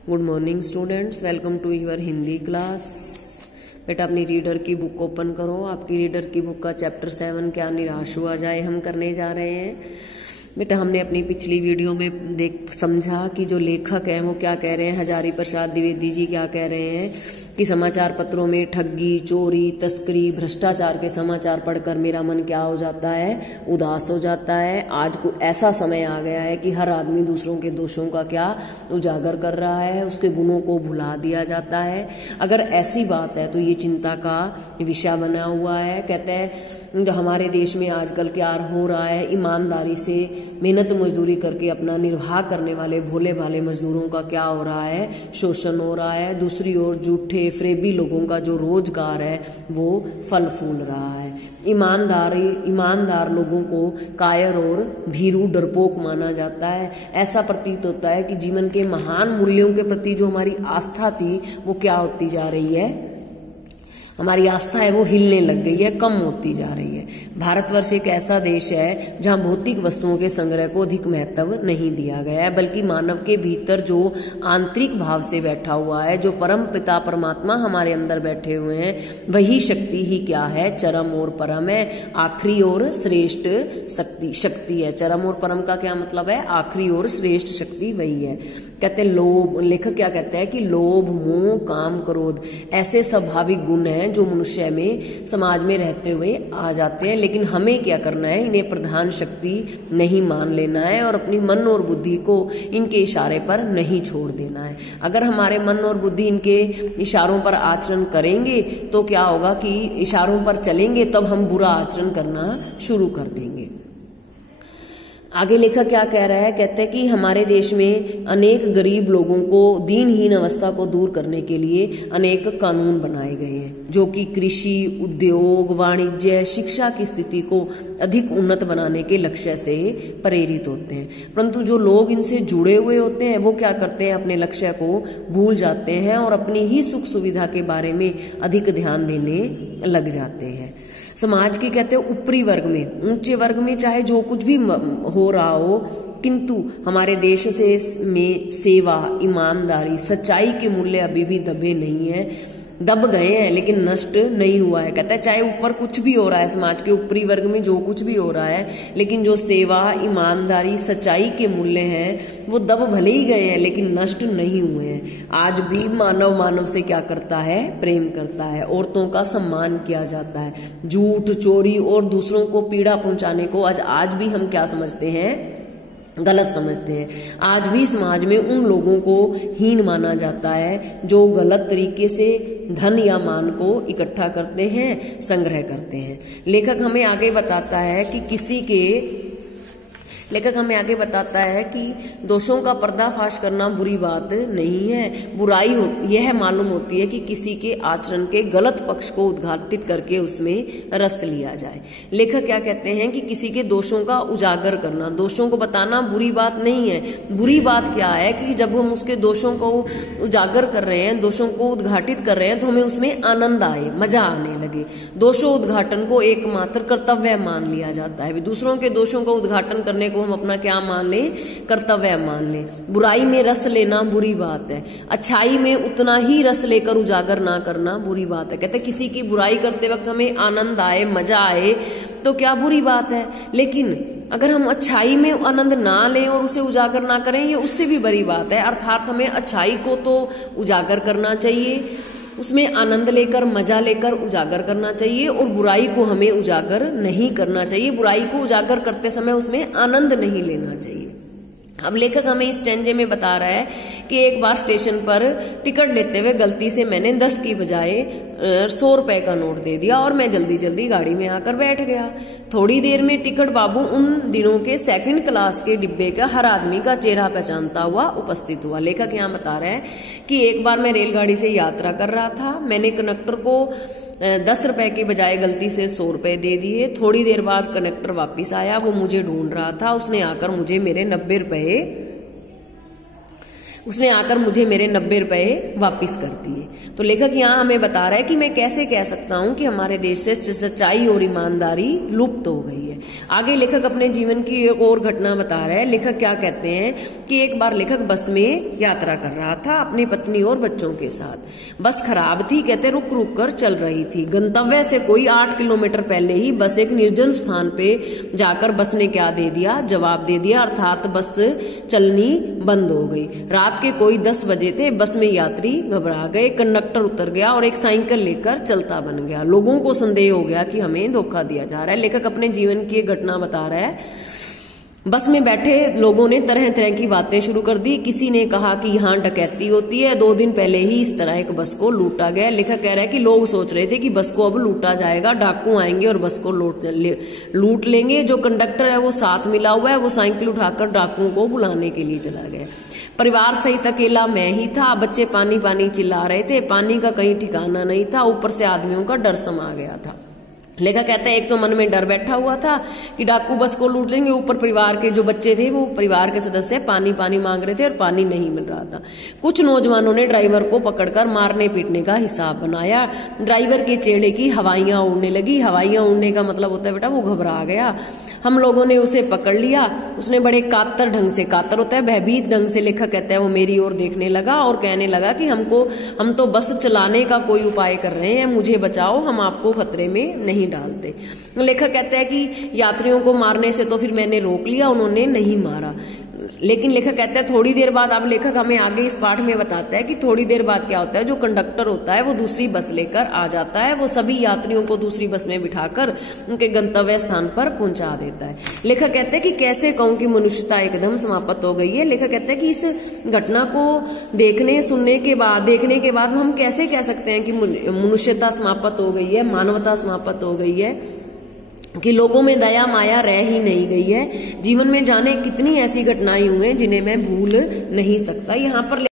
Good morning students, welcome to your Hindi class. बेटा अपनी reader की बुक ओपन करो। आपकी रीडर की बुक का चैप्टर 7 क्या निराश हुआ जाए हम करने जा रहे हैं। बेटा हमने अपनी पिछली वीडियो में समझा कि जो लेखक हैं वो क्या कह रहे हैं। हजारी प्रसाद द्विवेदी जी क्या कह रहे हैं कि समाचार पत्रों में ठगी, चोरी, तस्करी, भ्रष्टाचार के समाचार पढ़कर मेरा मन क्या हो जाता है, उदास हो जाता है। आज को ऐसा समय आ गया है कि हर आदमी दूसरों के दोषों का क्या उजागर कर रहा है, उसके गुणों को भुला दिया जाता है। अगर ऐसी बात है तो ये चिंता का विषय बना हुआ है। कहते हैं जो हमारे देश में आजकल क्या हो रहा है, ईमानदारी से मेहनत मजदूरी करके अपना निर्वाह करने वाले भोले भाले मजदूरों का क्या हो रहा है, शोषण हो रहा है। दूसरी ओर झूठे फ्रेबी लोगों का जो रोजगार है वो फल फूल रहा है। ईमानदार लोगों को कायर और भीरू डरपोक माना जाता है। ऐसा प्रतीत होता है कि जीवन के महान मूल्यों के प्रति जो हमारी आस्था थी वो क्या होती जा रही है, हमारी आस्था है वो हिलने लग गई है, कम होती जा रही है। भारतवर्ष एक ऐसा देश है जहां भौतिक वस्तुओं के संग्रह को अधिक महत्व नहीं दिया गया है, बल्कि मानव के भीतर जो आंतरिक भाव से बैठा हुआ है, जो परम पिता परमात्मा हमारे अंदर बैठे हुए हैं, वही शक्ति ही क्या है, चरम और परम है, आखिरी और श्रेष्ठ शक्ति है। चरम और परम का क्या मतलब है, आखिरी और श्रेष्ठ शक्ति वही है। कहते हैं लोभ, लेखक क्या कहते हैं कि लोभ, मोह, काम, क्रोध ऐसे स्वाभाविक गुण हैं जो मनुष्य में समाज में रहते हुए आ जाते हैं। लेकिन हमें क्या करना है, इन्हें प्रधान शक्ति नहीं मान लेना है और अपनी मन और बुद्धि को इनके इशारे पर नहीं छोड़ देना है। अगर हमारे मन और बुद्धि इनके इशारों पर आचरण करेंगे तो क्या होगा कि इशारों पर चलेंगे तब हम बुरा आचरण करना शुरू कर देंगे। आगे लेखक क्या कह रहा है, कहते हैं कि हमारे देश में अनेक गरीब लोगों को दीनहीन अवस्था को दूर करने के लिए अनेक कानून बनाए गए हैं जो कि कृषि, उद्योग, वाणिज्य, शिक्षा की स्थिति को अधिक उन्नत बनाने के लक्ष्य से प्रेरित होते हैं। परंतु जो लोग इनसे जुड़े हुए होते हैं वो क्या करते हैं, अपने लक्ष्य को भूल जाते हैं और अपनी ही सुख सुविधा के बारे में अधिक ध्यान देने लग जाते हैं। समाज के कहते हैं ऊपरी वर्ग में, ऊंचे वर्ग में चाहे जो कुछ भी हो रहा हो, किंतु हमारे देश में सेवा, ईमानदारी, सच्चाई के मूल्य अभी भी दबे नहीं है, दब गए हैं लेकिन नष्ट नहीं हुआ है। कहता है चाहे ऊपर कुछ भी हो रहा है, समाज के ऊपरी वर्ग में जो कुछ भी हो रहा है, लेकिन जो सेवा, ईमानदारी, सच्चाई के मूल्य हैं वो दब भले ही गए हैं लेकिन नष्ट नहीं हुए हैं। आज भी मानव से क्या करता है, प्रेम करता है, औरतों का सम्मान किया जाता है। झूठ, चोरी और दूसरों को पीड़ा पहुंचाने को आज भी हम क्या समझते हैं, गलत समझते हैं। आज भी समाज में उन लोगों को हीन माना जाता है जो गलत तरीके से धन या मान को इकट्ठा करते हैं, संग्रह करते हैं। लेखक हमें आगे बताता है कि दोषों का पर्दाफाश करना बुरी बात नहीं है। बुराई यह मालूम होती है कि किसी के आचरण के गलत पक्ष को उद्घाटित करके उसमें रस लिया जाए। लेखक क्या कहते हैं कि किसी के दोषों का उजागर करना, दोषों को बताना बुरी बात नहीं है। बुरी बात क्या है कि जब हम उसके दोषों को उजागर कर रहे हैं, दोषों को उद्घाटित कर रहे हैं तो हमें उसमें आनंद आए, मजा आने लगे। दोषों उद्घाटन को एकमात्र कर्तव्य मान लिया जाता है। दूसरों के दोषों का उद्घाटन करने को हम अपना क्या मान लें, कर्तव्य मान लें। बुराई में रस लेना बुरी बात है, अच्छाई में उतना ही रस लेकर उजागर ना करना बुरी बात है। कहते हैं किसी की बुराई करते वक्त हमें आनंद आए, मजा आए तो क्या बुरी बात है, लेकिन अगर हम अच्छाई में आनंद ना लें और उसे उजागर ना करें ये उससे भी बड़ी बात है। अर्थात हमें अच्छाई को तो उजागर करना चाहिए, उसमें आनंद लेकर, मजा लेकर उजागर करना चाहिए, और बुराई को हमें उजागर नहीं करना चाहिए। बुराई को उजागर करते समय उसमें आनंद नहीं लेना चाहिए। अब लेखक हमें इस स्टेंजे में बता रहा है कि एक बार स्टेशन पर टिकट लेते हुए गलती से मैंने 10 की बजाय 100 रुपए का नोट दे दिया और मैं जल्दी गाड़ी में आकर बैठ गया। थोड़ी देर में टिकट बाबू उन दिनों के 2nd क्लास के डिब्बे का हर आदमी का चेहरा पहचानता हुआ उपस्थित हुआ। लेखक यहाँ बता रहे हैं कि एक बार मैं रेलगाड़ी से यात्रा कर रहा था, मैंने कंडक्टर को 10 रुपए के बजाय गलती से 100 रुपए दे दिए। थोड़ी देर बाद कंडक्टर वापस आया, वो मुझे ढूंढ रहा था, उसने आकर मुझे मेरे 90 रुपए वापिस कर दिए। तो लेखक यहाँ हमें बता रहा है कि मैं कैसे कह सकता हूँ कि हमारे देश से सच्चाई और ईमानदारी लुप्त हो गई है। आगे लेखक अपने जीवन की एक और घटना बता रहे हैं। लेखक क्या कहते हैं कि एक बार लेखक बस में यात्रा कर रहा था अपनी पत्नी और बच्चों के साथ। बस खराब थी, कहते रुक रुक कर चल रही थी। गंतव्य से कोई 8 किलोमीटर पहले ही बस एक निर्जन स्थान पे जाकर बस ने क्या दे दिया, जवाब दे दिया, अर्थात बस चलनी बंद हो गई। रात के कोई 10 बजे थे। बस में यात्री घबरा गए, कंडक्टर उतर गया और एक साइकिल लेकर चलता बन गया। लोगों को संदेह हो गया कि हमें धोखा दिया जा रहा है। लेखक अपने जीवन की एक घटना बता रहा है। बस में बैठे लोगों ने तरह तरह की बातें शुरू कर दी। किसी ने कहा कि यहाँ डकैती होती है, 2 दिन पहले ही इस तरह एक बस को लूटा गया। लेखक कह रहा है कि लोग सोच रहे थे कि बस को अब लूटा जाएगा, डाकू आएंगे और बस को लूट लेंगे। जो कंडक्टर है वो साथ मिला हुआ है, वो साइकिल उठाकर डाकुओं को बुलाने के लिए चला गया। परिवार सहित अकेला मैं ही था। बच्चे पानी पानी चिल्ला रहे थे, पानी का कहीं ठिकाना नहीं था, ऊपर से आदमियों का डर समा गया था। लेखक कहते हैं एक तो मन में डर बैठा हुआ था कि डाकू बस को लूट लेंगे, ऊपर परिवार के जो बच्चे थे वो परिवार के सदस्य पानी पानी मांग रहे थे और पानी नहीं मिल रहा था। कुछ नौजवानों ने ड्राइवर को पकड़कर मारने पीटने का हिसाब बनाया। ड्राइवर के चेहरे की हवाइयां उड़ने लगी। हवाइयां उड़ने का मतलब होता है बेटा वो घबरा गया। हम लोगों ने उसे पकड़ लिया। उसने बड़े कातर ढंग से, कातर होता है भयभीत ढंग से, लेखक कहता है वो मेरी ओर देखने लगा और कहने लगा कि हम तो बस चलाने का कोई उपाय कर रहे हैं, मुझे बचाओ, हम आपको खतरे में नहीं डालते। लेखक कहता है कि यात्रियों को मारने से तो फिर मैंने रोक लिया, उन्होंने नहीं मारा। लेकिन लेखक कहता है थोड़ी देर बाद, अब लेखक हमें आगे इस पाठ में बताता है कि थोड़ी देर बाद क्या होता है, जो कंडक्टर होता है वो दूसरी बस लेकर आ जाता है। वो सभी यात्रियों को दूसरी बस में बिठाकर उनके गंतव्य स्थान पर पहुंचा देता है। लेखक कहते हैं कि कैसे कहूं कि मनुष्यता एकदम समाप्त हो गई है। लेखक कहते हैं कि इस घटना को देखने के बाद हम कैसे कह सकते हैं कि मनुष्यता समाप्त हो गई है, मानवता समाप्त हो गई है, कि लोगों में दया माया रह ही नहीं गई है। जीवन में जाने कितनी ऐसी घटनाएं हुई हैं जिन्हें मैं भूल नहीं सकता। यहाँ पर